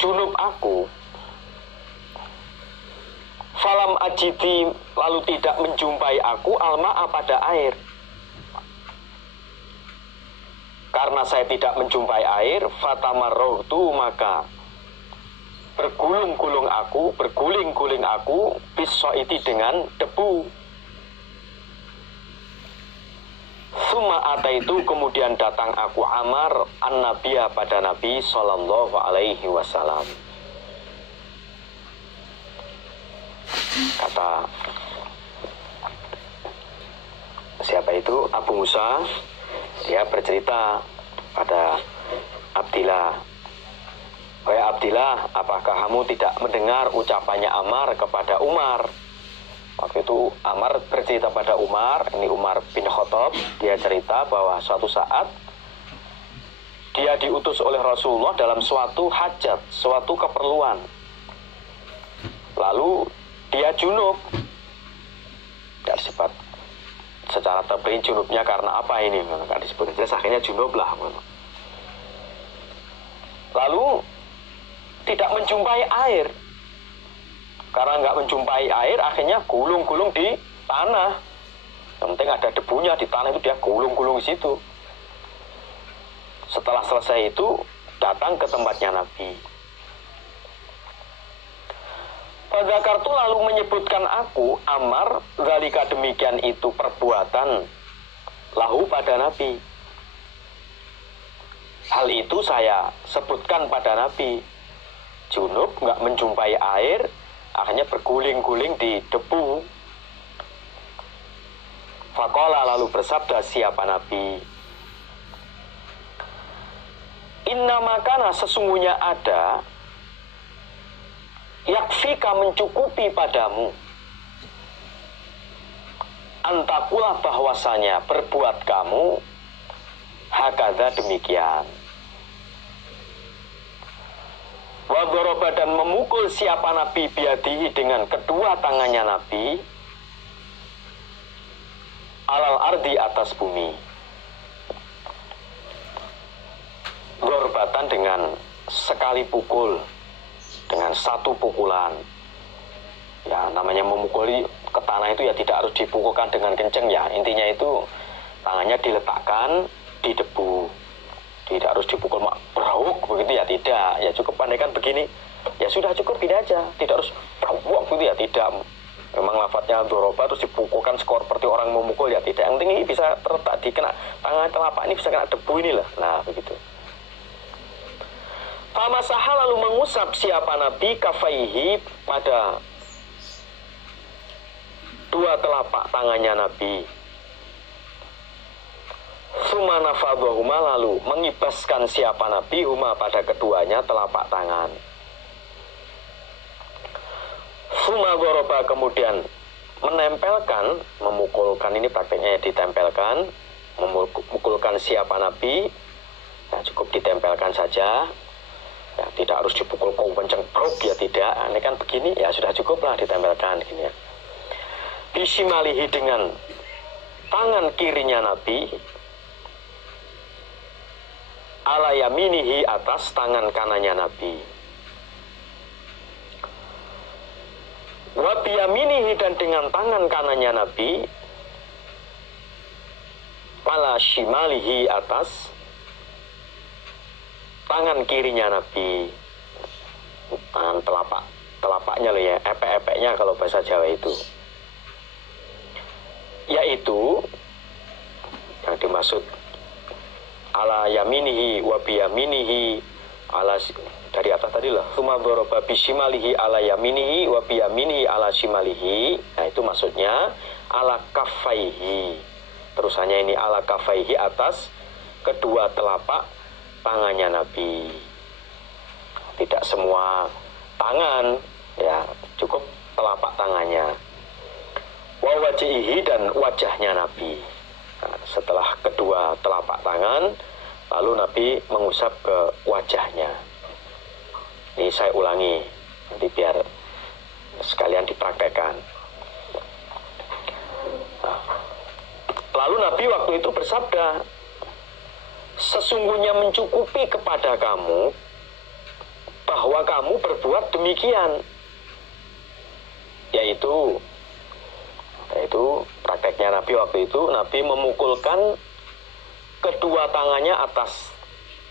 junub aku, falam ajidi, lalu tidak menjumpai aku alma'a pada air. Karena saya tidak menjumpai air, fatamarrohtu, maka berguling-guling aku bisoiti dengan debu. Summa ataitu, kemudian datang aku Amar an-Nabiya pada Nabi sallallahu alaihi wasallam. Kata siapa itu? Abu Musa. Dia bercerita pada Abdillah, wahai Abdillah, apakah kamu tidak mendengar ucapannya Amar kepada Umar? Waktu itu Amar bercerita pada Umar, ini Umar bin Khattab. Dia cerita bahwa suatu saat dia diutus oleh Rasulullah dalam suatu hajat, suatu keperluan. Lalu dia junub. Tidak disebut secara terperinci junubnya karena apa ini, kan disebut jelas, akhirnya junub lah. Lalu tidak menjumpai air. Karena nggak menjumpai air, akhirnya gulung-gulung di tanah. Yang penting ada debunya di tanah, itu dia gulung-gulung di situ. Setelah selesai itu, datang ke tempatnya Nabi. Pada kartu lalu menyebutkan aku, Amar, zalika demikian itu perbuatan lahu pada Nabi. Hal itu saya sebutkan pada Nabi. Junub nggak menjumpai air, akhirnya berguling-guling di debu. Faqala, lalu bersabda siapa Nabi, inna makana, sesungguhnya ada, yakfika, mencukupi padamu, antakulah, bahwasanya berbuat kamu hakada demikian. Wa doroba, dan memukul siapa Nabi biadihi, dengan kedua tangannya Nabi, alal ardi, atas bumi. Dorbatan, dengan sekali pukul, dengan satu pukulan. Ya, namanya memukuli ke tanah itu ya tidak harus dipukulkan dengan kenceng ya. Intinya itu tangannya diletakkan di debu. Tidak harus dipukul brauk begitu ya, tidak. Ya cukup pandaikan begini. Ya sudah cukup gini aja. Tidak harus brauk begitu ya, tidak. Memang lafadznya doroba terus dipukulkan skor seperti orang memukul ya, tidak. Yang penting ini bisa terletak di kena tangan telapak ini, bisa kena debu inilah. Nah, begitu. Famasaha, lalu mengusap siapa Nabi kafaihi, pada dua telapak tangannya Nabi. Suma nafadhahuma, lalu mengibaskan siapa Nabi huma, pada keduanya telapak tangan. Suma goroba, kemudian menempelkan, memukulkan, ini prakteknya ditempelkan, memukulkan siapa Nabi. Nah, cukup ditempelkan saja. Ya, tidak harus dipukul kenceng brok ya, tidak. Ini kan begini ya sudah cukup lah, ditempelkan gini ya. Bisimalihi, dengan tangan kirinya Nabi, ala yaminihi, atas tangan kanannya Nabi. Wa biyaminihi, dan dengan tangan kanannya Nabi, ala shimalihi, atas tangan kirinya Nabi. Tangan telapaknya loh ya, epek-epeknya kalau bahasa Jawa itu. Yaitu yang dimaksud ala yaminihi wa biyaminihi, ala, dari atas tadi lah, suma doroba bisimalihi ala yaminihi wa biyaminihi ala shimalihi. Nah, itu maksudnya ala kafaihi. Terusannya ini ala kafaihi, atas kedua telapak tangannya Nabi. Tidak semua tangan ya, cukup telapak tangannya. Wa wajihi, dan wajahnya Nabi. Nah, setelah kedua telapak tangan, lalu Nabi mengusap ke wajahnya. Ini saya ulangi, nanti biar sekalian dipraktekkan. Nah, lalu Nabi waktu itu bersabda, sesungguhnya mencukupi kepada kamu bahwa bahwa kamu berbuat demikian, yaitu prakteknya Nabi waktu itu. Nabi memukulkan kedua tangannya atas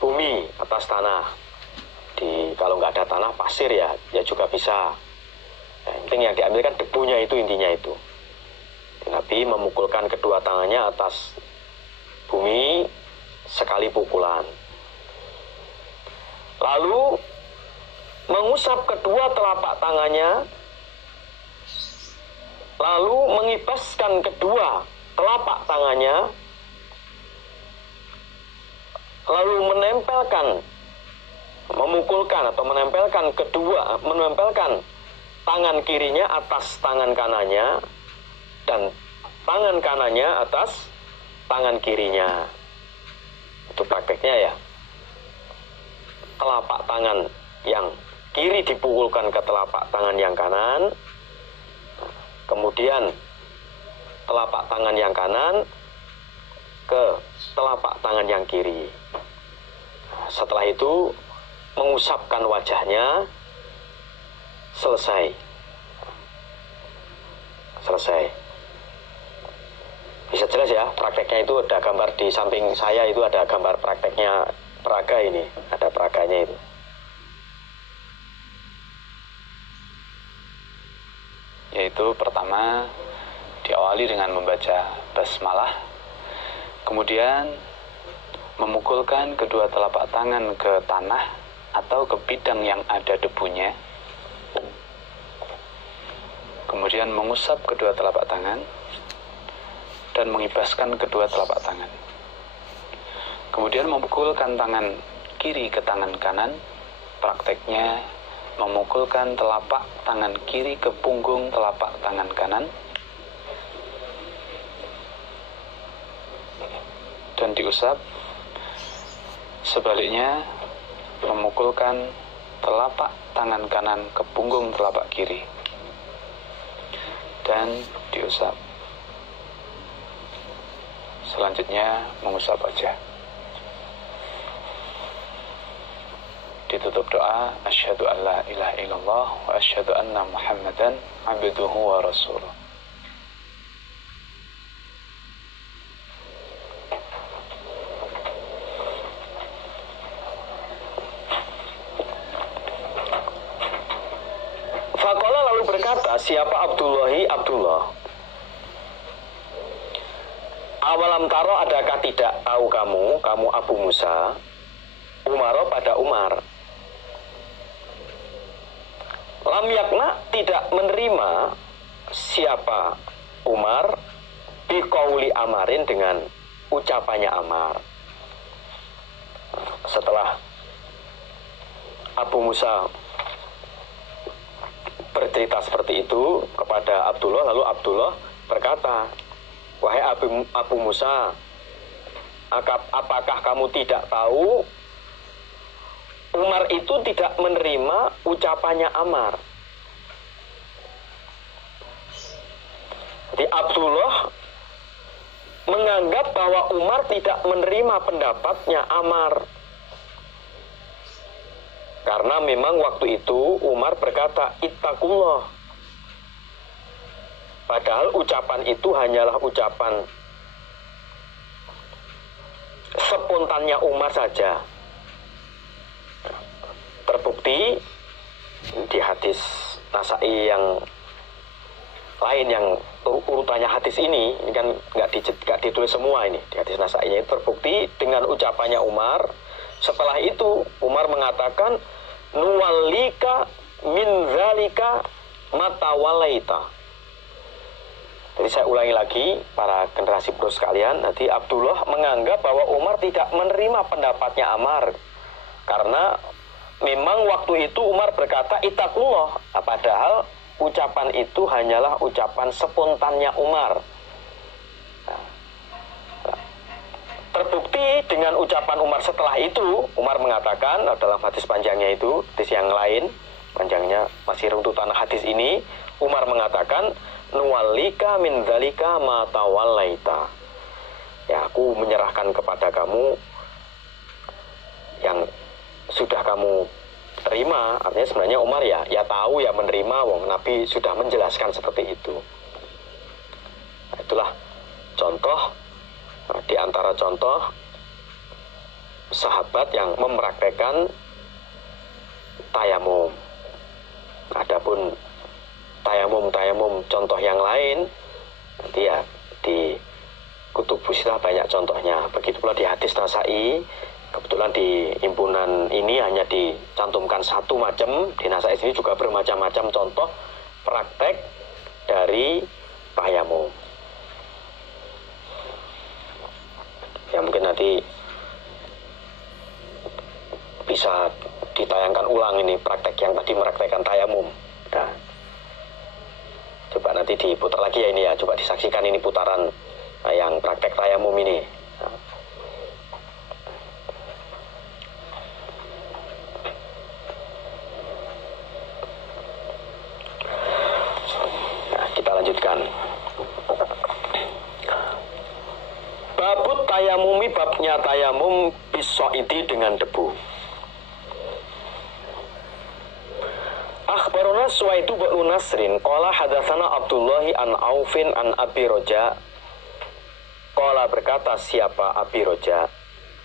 bumi, atas tanah. Kalau nggak ada tanah, pasir ya juga bisa. Yang penting yang diambil kan debunya, itu intinya itu. Nabi memukulkan kedua tangannya atas bumi sekali pukulan. Lalu mengusap kedua telapak tangannya, lalu mengibaskan kedua telapak tangannya, lalu menempelkan tangan kirinya atas tangan kanannya dan tangan kanannya atas tangan kirinya. Itu prakteknya ya. Telapak tangan yang kiri dipukulkan ke telapak tangan yang kanan, kemudian telapak tangan yang kanan ke telapak tangan yang kiri. Setelah itu mengusapkan wajahnya. Selesai. Bisa jelas ya, prakteknya itu ada gambar di samping saya, itu ada gambar prakteknya peraga ini, ada peraganya itu. Yaitu pertama diawali dengan membaca basmalah, kemudian memukulkan kedua telapak tangan ke tanah atau ke bidang yang ada debunya, kemudian mengusap kedua telapak tangan dan mengibaskan kedua telapak tangan, kemudian memukulkan tangan kiri ke tangan kanan. Prakteknya memukulkan telapak tangan kiri ke punggung telapak tangan kanan dan diusap. Sebaliknya memukulkan telapak tangan kanan ke punggung telapak kiri dan diusap. Selanjutnya mengusap wajah. Ditutup doa, asyhadu an la ilaha illallah wa asyhadu anna Muhammadan abduhu wa rasuluh. Faqala lalu berkata, siapa Abdullah? Awalam taro, adakah tidak tahu kamu Abu Musa, Umaro pada Umar. Lam yakna, tidak menerima siapa Umar biqauli Amarin, dengan ucapannya Amar. Setelah Abu Musa bercerita seperti itu kepada Abdullah, lalu Abdullah berkata, wahai Abu Musa, apakah kamu tidak tahu Umar itu tidak menerima ucapannya Amar? Jadi Abdullah menganggap bahwa Umar tidak menerima pendapatnya Amar, karena memang waktu itu Umar berkata ittaqullah, padahal ucapan itu hanyalah ucapan spontannya Umar saja. Terbukti di hadis Nasa'i yang lain, yang urutannya hadis ini kan nggak ditulis semua ini. Di hadis Nasa'inya itu terbukti dengan ucapannya Umar. Setelah itu Umar mengatakan, nuwallika min zalika matawalaita. Jadi saya ulangi lagi, para generasi bro sekalian, nanti Abdullah menganggap bahwa Umar tidak menerima pendapatnya Amar, karena memang waktu itu Umar berkata ittaqullah, padahal ucapan itu hanyalah ucapan spontannya Umar. Terbukti dengan ucapan Umar setelah itu, Umar mengatakan dalam hadis panjangnya itu, hadis yang lain panjangnya masih runtutan hadis ini, Umar mengatakan, nuwallika min dzalika ma tawallaita. Ya, aku menyerahkan kepada kamu yang sudah kamu terima. Artinya sebenarnya Umar ya tahu ya menerima, wong Nabi sudah menjelaskan seperti itu. Nah, itulah contoh, di antara contoh sahabat yang mempraktekkan tayamum. Adapun tayamum contoh yang lain nanti ya di Kutubus Sittah banyak contohnya. Begitu pula di hadis Nasai, kebetulan di himpunan ini hanya dicantumkan satu macam. Di Nasai sini juga bermacam-macam contoh praktek dari tayamum. Ya mungkin nanti bisa ditayangkan ulang ini praktek yang tadi mempraktekkan tayamum. Nah, coba nanti diputar lagi ya ini ya, coba disaksikan ini putaran yang praktek tayamum ini. Nah, kita lanjutkan. Babut tayamumi, babnya tayamum bisoidi dengan debu. Akhbarona Suwaidu bin Nasrin qala hadatsana Abdullahi an Aufin an Abi Roja. Qala berkata siapa Abi Roja,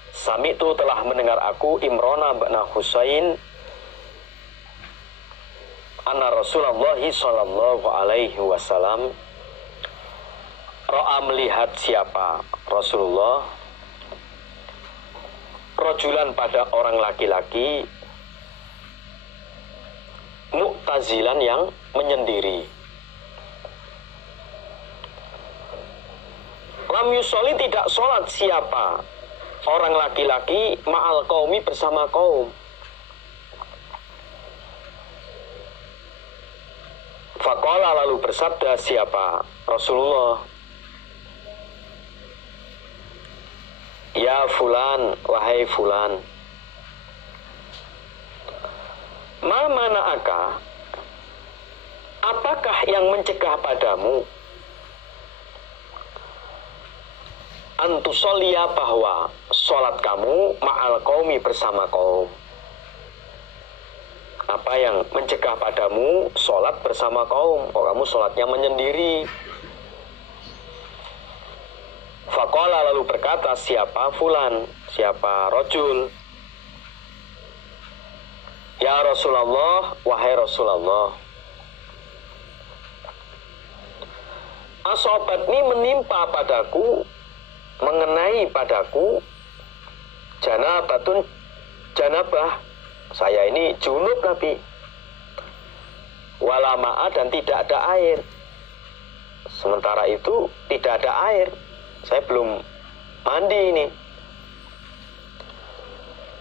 Sami'tu telah mendengar aku Imrana bin Husain anna Rasulullah sallallahu alaihi wasallam ra'a melihat siapa Rasulullah rojulan pada orang laki-laki mu'tazilan yang menyendiri. Lam yusoli tidak sholat siapa orang laki-laki ma'al qaumi bersama kaum. Faqala lalu bersabda siapa Rasulullah, ya fulan, wahai fulan, ma mana'aka, apakah yang mencegah padamu antusolia bahwa sholat kamu ma'al qaumi bersama kaum? Apa yang mencegah padamu sholat bersama kaum? Oh, kamu sholatnya menyendiri. Faqala lalu berkata siapa fulan, siapa rojul, ya Rasulullah, wahai Rasulullah, asobatni menimpa padaku, mengenai padaku, janabatun janabah, saya ini junub Nabi, walama'a dan tidak ada air. Sementara itu tidak ada air, saya belum mandi ini.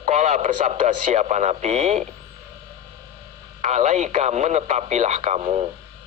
Qala bersabda siapa Nabi, alaika menetapilah kamu,